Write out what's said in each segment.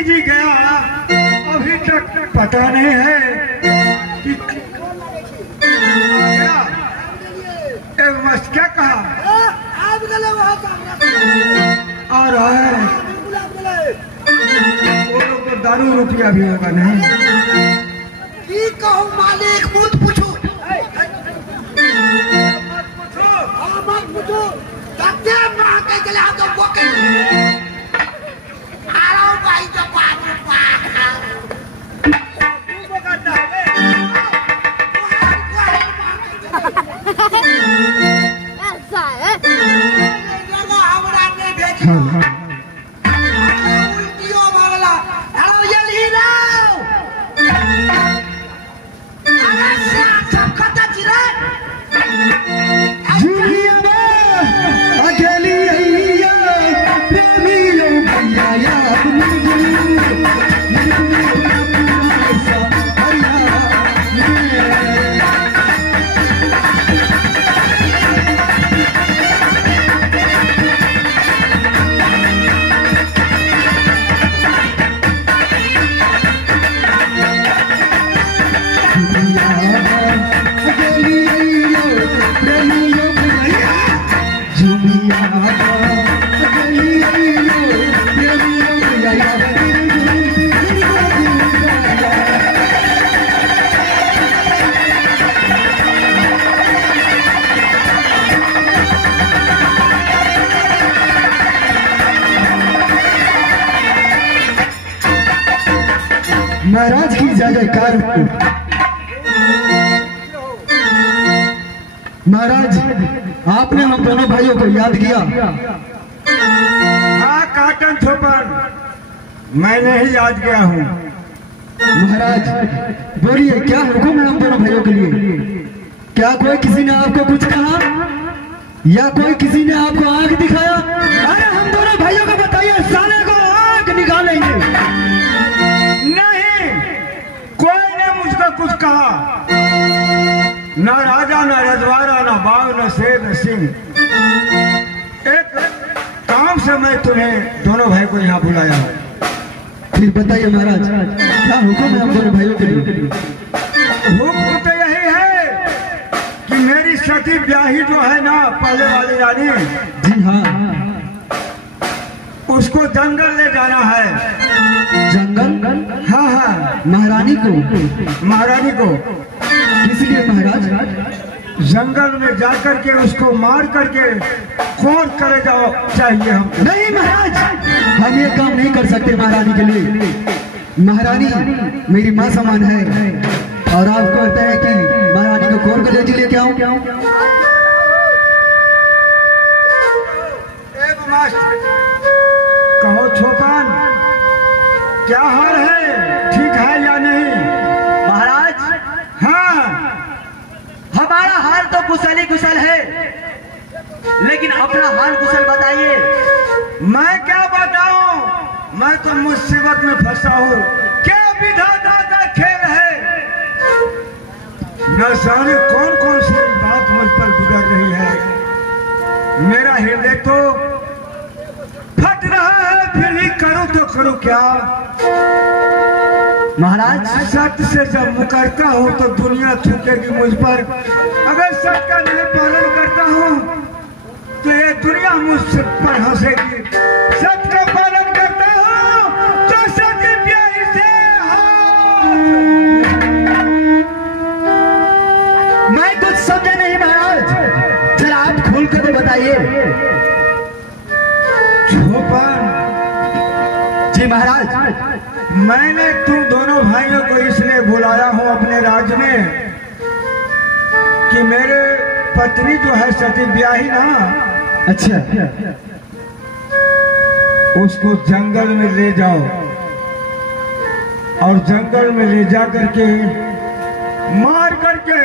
पत्नी जी गया, अभी तक पता नहीं है कि गया। एक मस्त क्या कहा आ रहा है, वो लोग तो दारू रुपया भी होगा नहीं। कहो मालिक मत पूछो, मत पूछो, सत्य मां के चले हम तो बोके आ रहा हूं भाई जो बाप रे बाप तू करता है ऐसा है लगा हमरा ने भेजी उल्टियो मारला। हेलो जल्दी आओ, अरे सब कता चिरे अकेली अइया प्रेमी लो भैया याद महाराज की जय जयकार। महाराज आपने हम दोनों भाइयों को याद किया। हाँ काटन थोपन, मैंने ही याद किया हूँ। महाराज बोलिए क्या हुक्म है हम दोनों भाइयों के लिए? क्या कोई किसी ने आपको कुछ कहा या कोई किसी ने आपको आंख दिखाया? अरे हम दोनों भाइयों को बताइए, साले को आंख निकालेंगे। नहीं, कोई ने मुझको कुछ कहा, ना राजा ना रजवाड़ा ना बाघ ना शेर न सिंह। एक काम से मैं तुम्हें दोनों भाई को यहाँ बुलाया हूँ। फिर बताइए महाराज क्या हुक्म है हम दोनों भाइयों के लिए? हुक्म तो यही है कि मेरी सती ब्याही जो है ना पहले वाली रानी, जी हाँ, उसको जंगल ले जाना है। जंगल? हाँ हाँ, महारानी को। महारानी को किस लिए महाराज? जंगल में जाकर के उसको मार करके कौन करे जाओ चाहिए हम। नहीं महाराज, हम ये काम नहीं कर सकते महारानी के लिए। महारानी मेरी माँ समान है और आपको कहता है कि महारानी को कौन कर ले लेके आऊं? कहो छोपन, क्या हाल है, ठीक है या नहीं? महाराज हाँ, हमारा हाल तो कुशल ही कुशल है, लेकिन अपना हाल कुशल बताइए। मैं क्या बताऊं, मैं तो मुसीबत में फंसा हूँ। क्या विधाता का खेल है, न जाने कौन कौन सी बात मुझ पर गुजर रही है। मेरा हृदय तो फट रहा है, फिर भी करूं तो करूं क्या? महाराज सत्य से जब मुकरता हूँ तो दुनिया थूकेगी मुझ पर। अगर सत्य का नहीं पालन करता हूँ तो ये दुनिया मुझ पर हंसेगी। सत्य का पालन करता हूँ तो सत्य प्यारी से मैं कुछ समझा नहीं महाराज, जरा आप खोल कर बताइए। छोपन जी महाराज, मैंने तुम दोनों भाइयों को इसलिए बुलाया हूँ अपने राज्य में कि मेरे पत्नी जो है सती ब्याही ना, अच्छा, उसको जंगल में ले जाओ और जंगल में ले जा करके मार करके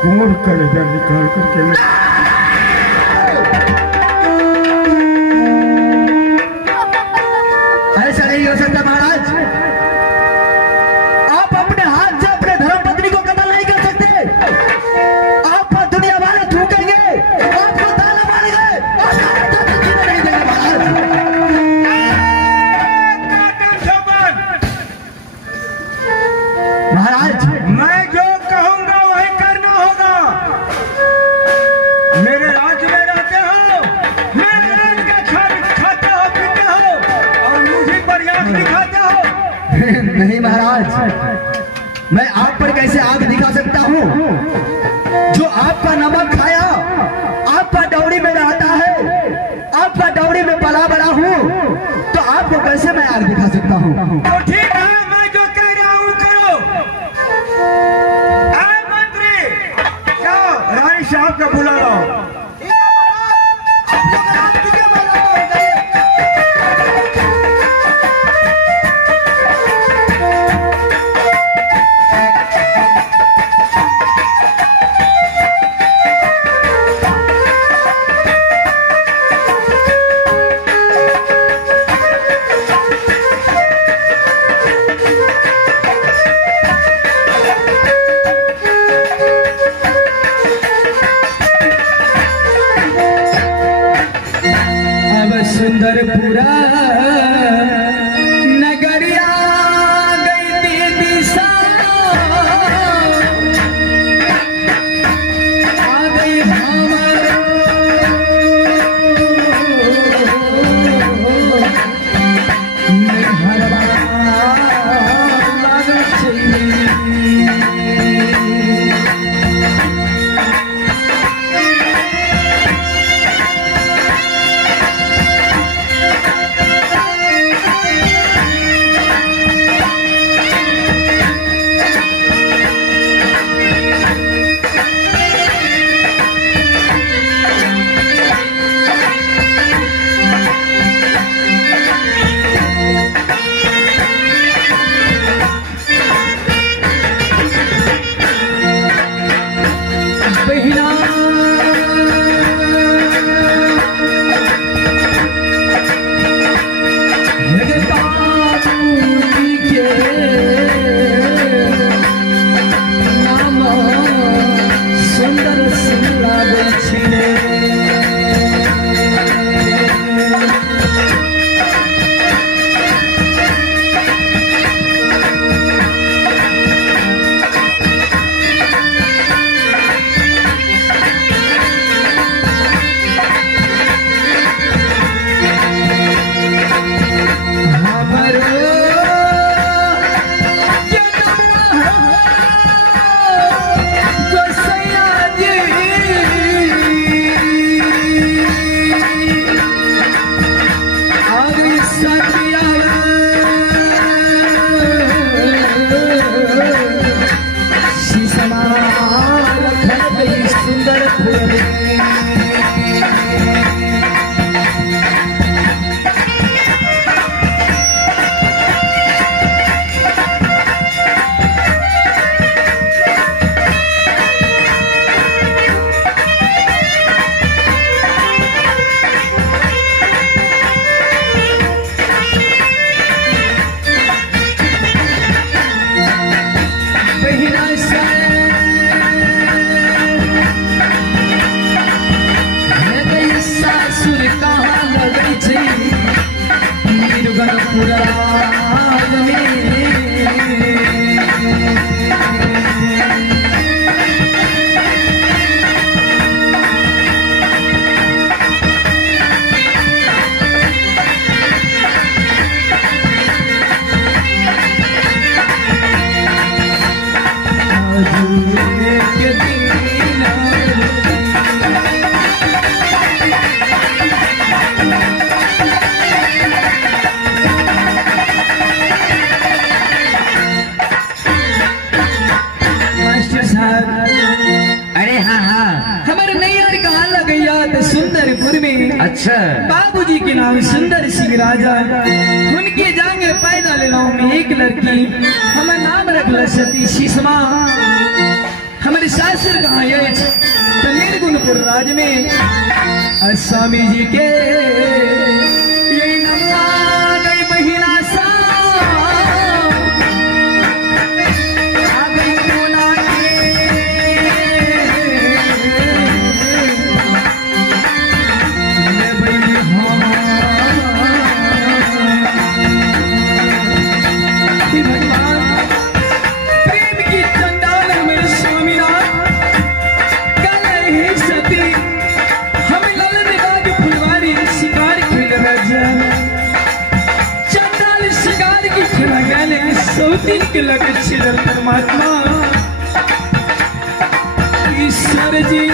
कोड़ कलेजा निकाल करके ऐसा नहीं हो सकता महाराज। आप अपने हाथ से अपने धर्म पत्नी को कत्ल नहीं कर सकते। आप दुनिया वाले थूकेंगे, आपको ताला मारेंगे और नहीं देंगे महाराज। महाराज, मैं आप पर कैसे आग दिखा सकता हूँ? जो आपका नमक खाया, आपका डौड़ी में रहता है, आपका डौड़ी में पला बड़ा हूँ, तो आपको कैसे मैं आग दिखा सकता हूँ? तो ठीक है, मैं जो कह रहा हूँ करो। ऐ मंत्री, जाओ रानी साहब को बुला लो। सुंदरपुरा नगरिया गई दिशा, आ गई हमारो हरवा लग चाहिए। अच्छा, बाबूजी के नाम सुंदर सिंह राजा, उनके जांगे पैदा ले में एक लड़की, हमारा नाम रखला सती शीशमा। हमारे सासुर कहाँ है तो निर्गुणपुर राज में, स्वामी जी के यही नमवा गई महिला सा, आ गई कोना के भगवान प्रेम की चंडाल मेरे स्वामीनाथ कल ही सती हम ललन बाग फुलवारी शिकार एक लग छिड़ल परमात्मा ईश्वर जी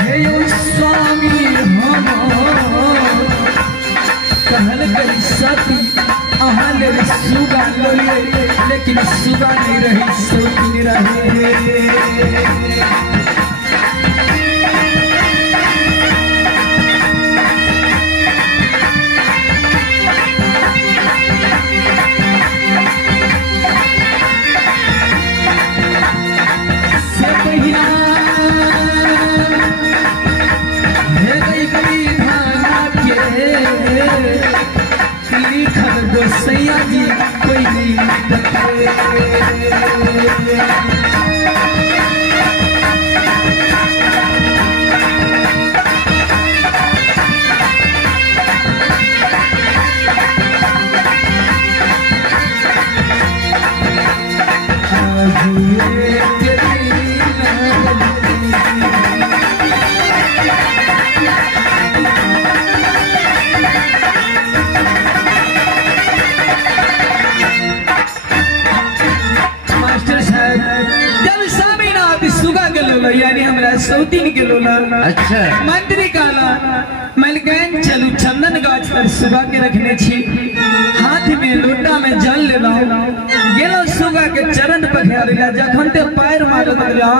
हे यो स्वामी हम कहल करी सती अहाँ ले सुगा लोलिए लेकिन सुगा नहीं रही सौतीन रहे सैया जी कोई नहीं यानी हमरा सौतीन के लोला अच्छा मंत्री काला मलकैन चलू चंदन गाछ पर सुगा के रखने छी हाथ में लोटा में जल लेला गेलो सुगा के चरण पखारेला जखन ते पैर मारत रहा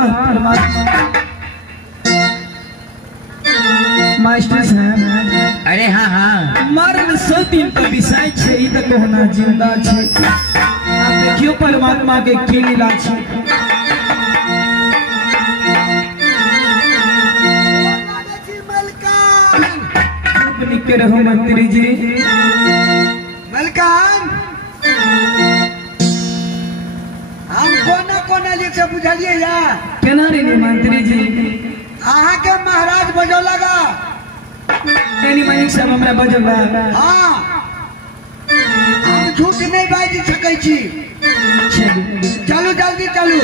मास्टर साहब अरे हाँ हाँ मरण सौतीन तो विषय छे ई त कहना जिंदा छे आप देखियो परमात्मा के की लीला छे के रहो मंत्री जी मलकान हम कोना कोना जे से बुझलिए या केना रे मंत्री जी आहा के महाराज बजो लगा एनी मालिक सब हमरा बजबा हां हम झूठ नहीं बाज सकै छी चलो जल्दी चलो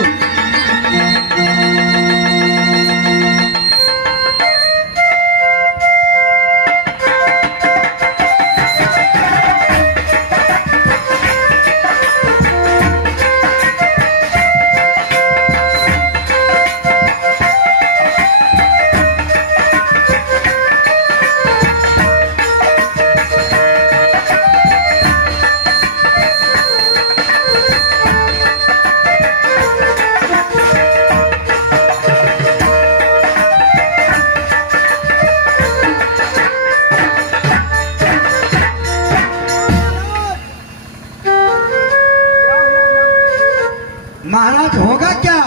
महाराज होगा क्या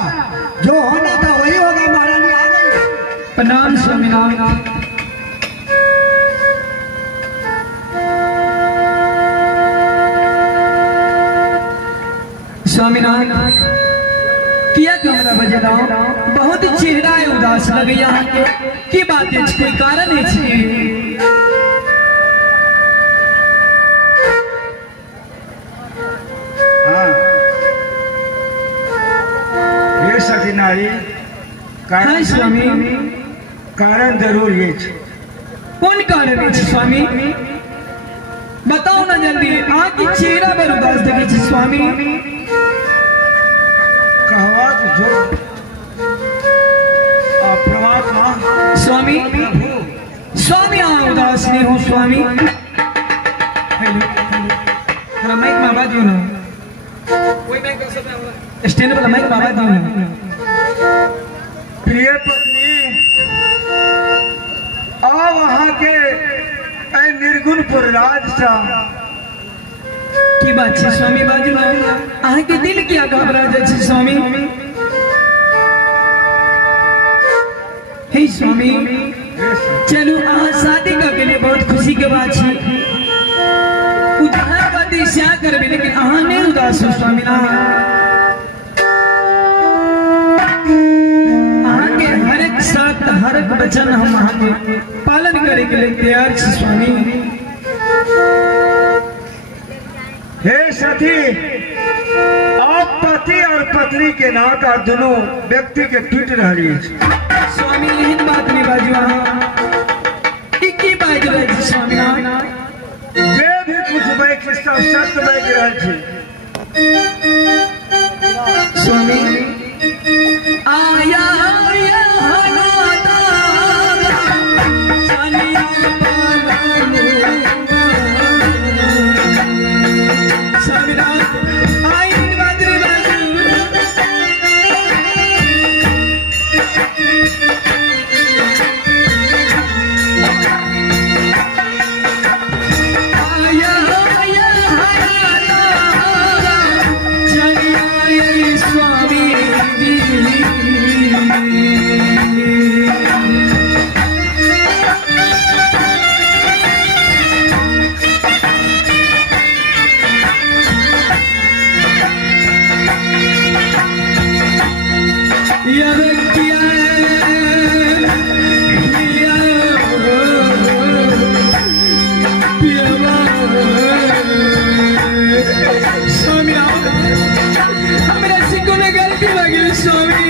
जो होना था वही होगा महारानी आ गई प्रणाम स्वामीनाथ स्वामीनाथ किया क्यों हमरा बजेला बहुत चेहरा उदास लगे यहाँ के की बात है कोई कारण है सखी नारी हाँ स्वामी कारण जरूर ये कौन कारण है स्वामी बताओ ना जल्दी आपकी चेहरा पर उदास देखे स्वामी कहवा जो परमात्मा स्वामी स्वामी हाँ उदास नहीं हो स्वामी माइक में आवाज दो ना स्टैंड पर माइक में आवाज दो ना प्रिय पत्नी आ वहां के निर्गुणपुर राज सा की बात है स्वामी बाजू अहाँ के दिल क्या घबरा जाए स्वामी हे स्वामी चलू अहाँ शादी के लिए बहुत खुशी के बात है उधार बातें क्या करबे लेकिन अहाँ नहीं उदास हो स्वामी ना हर एक वचन हम पालन करे के लिए तैयार छी स्वामी हे सती आप पति और पत्नी के नाता दोनों व्यक्ति के टूट रही है स्वामी यही बात नहीं बाजू की बात रही स्वामी जे भी कुछ तो सत्य बाजि रहल छी। स्वामी आया हनादा चलिया पालानु स्वामीनाथ आइन बाजरे बाजू आया हनादा चलिया स्वामी स्वामी हमारे सिक्कों ने गलती लगी स्वामी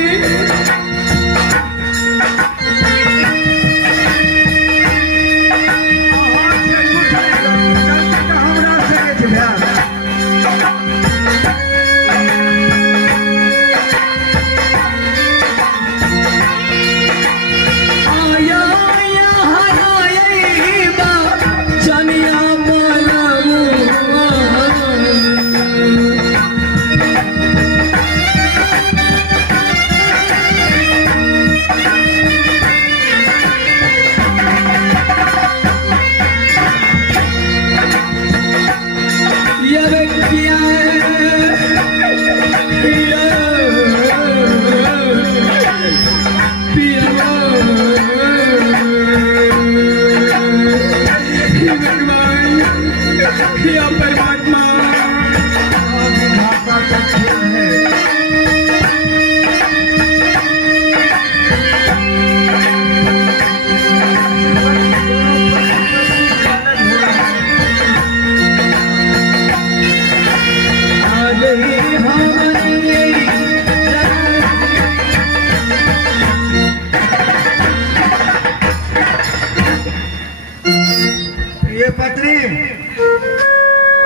पत्नी।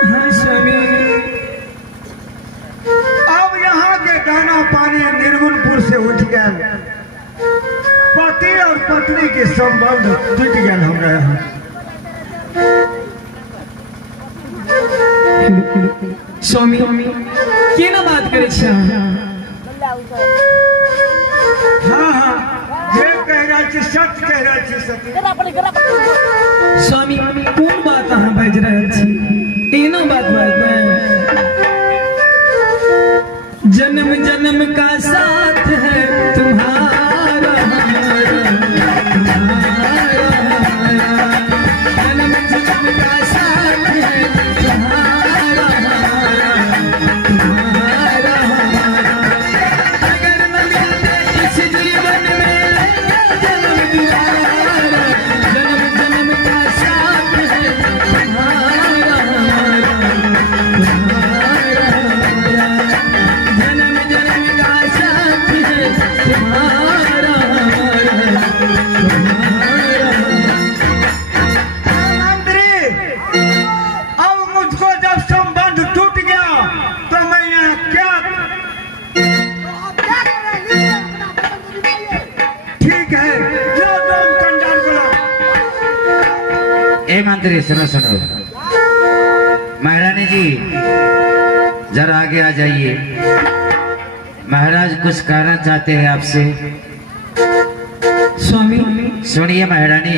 हाँ स्वामी अब यहाँ के दाना पानी निर्गुणपुर से उठ गया, पति और पत्नी के संबंध टूट गया हमारे यहाँ। स्वामी केना बात करे छी हाँ हाँ ये कह रहा छी, सच कह रहा छी सती। स्वामी कौन बात अहाँ बाजि रहल छी? एना बात जन्म जन्म का साथ है तुम्हारा, जन्म जन्म का साथ है तुम्हारा, अगर न मिलते इस जीवन में जन्म दुआरा, जन्म जन्म का साथ है तुम्हारा, जन्म जन्म का साथ है तुम्हारा, अब मुझको जब संबंध टूट गया तो मैं यहाँ क्या ठीक है जो तुम कंडाल बोला। ए मंत्री सुनो सुनो, महारानी जी जरा आगे आ जाइए। महाराज कुछ कहना चाहते हैं आपसे। स्वामी सुनिए महारानी,